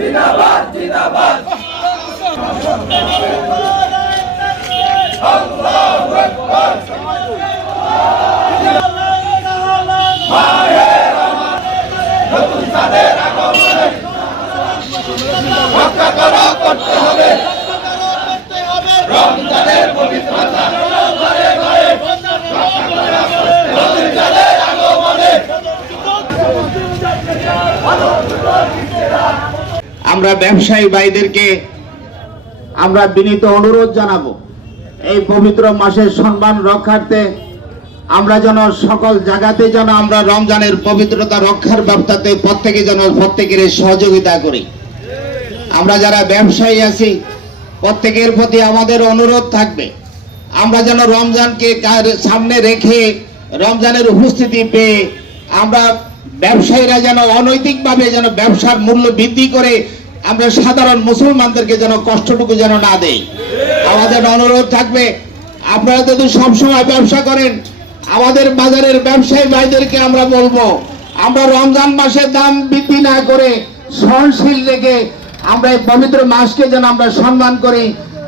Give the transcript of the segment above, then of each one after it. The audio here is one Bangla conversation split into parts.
জিন্দাবাদ জিন্দাবাদ আল্লাহু আকবার মায়ের নতুন চাঁদের আগমনে রক্ষা করতে হবে রমজানের পবিত্রতা ঘরে ঘরে নতুন চাঁদের আগমনে আমরা ব্যবসায়ী ভাইদেরকে আমরা বিনীত অনুরোধ জানাবো, এই পবিত্র মাসের সম্মান রক্ষার্থে আমরা যেন সকল জায়গাতে যেন আমরা রমজানের পবিত্রতা রক্ষার ব্যাপারে প্রত্যেকের সহযোগিতা করি। আমরা যারা ব্যবসায়ী আছি প্রত্যেকের প্রতি আমাদের অনুরোধ থাকবে, আমরা যেন রমজানকে সামনে রেখে রমজানের উপস্থিতি পেয়ে আমরা ব্যবসায়ীরা যেন অনৈতিকভাবে যেন ব্যবসার মূল্য বৃদ্ধি করে আমরা সাধারণ মুসলমানদেরকে যেন কষ্টটুকু যেন না দেই। আমাদের অনুরোধ থাকবে, আপনারা যদি সবসময় ব্যবসা করেন, আমাদের বাজারের ব্যবসায়ী ভাইদেরকে আমরা বলবো, আমরা রমজান মাসে দাম বৃদ্ধি না করে সহনশীল রেখে আমরা এই পবিত্র মাসকে যেন আমরা সম্মান করি।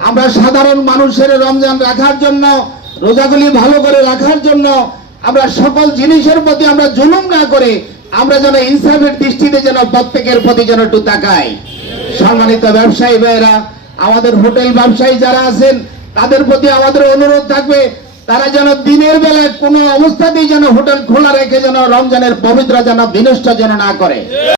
আমরা সাধারণ মানুষের রমজান রাখার জন্য, রোজাগুলি ভালো করে রাখার জন্য আমরা সকল জিনিসের প্রতি আমরা জুলুম না করে আমরা যেন ইনসাফের দৃষ্টিতে যেন প্রত্যেকের প্রতি যেন একটু তাকাই। সম্মানিত ব্যবসায়ী ভাইরা, আমাদের হোটেল ব্যবসায়ী যারা আছেন তাদের প্রতি আমাদের অনুরোধ থাকবে, তারা যেন দিনের বেলায় কোনো অবস্থাতেই যেন হোটেল খোলা রেখে যেন রমজানের পবিত্র যেন বিনষ্ট যেন না করে।